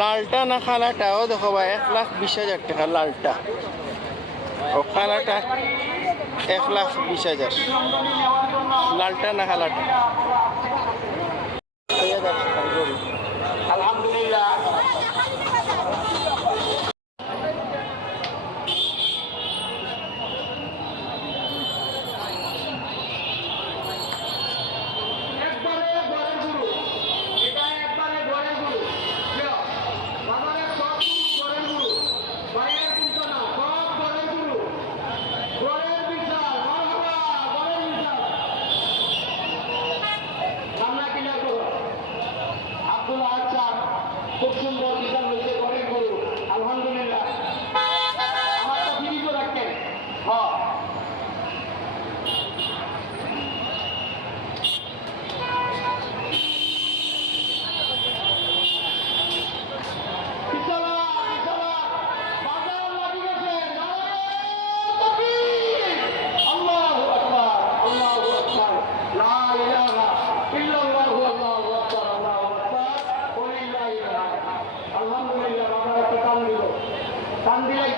লালটা না খালাটা ও দেখো ভাই, এক লাখ বিশ হাজার টাকা লালটা। ও খালাটা এক লাখ বিশ হাজার। লালটা না খালাটা? খুব সুন্দর বিশাল হয়েছে করেন গরু। আলহামদুলিল্লাহ। আলহামদুলিল্লাহ বাবা একটা টান দিল। টান দিলাই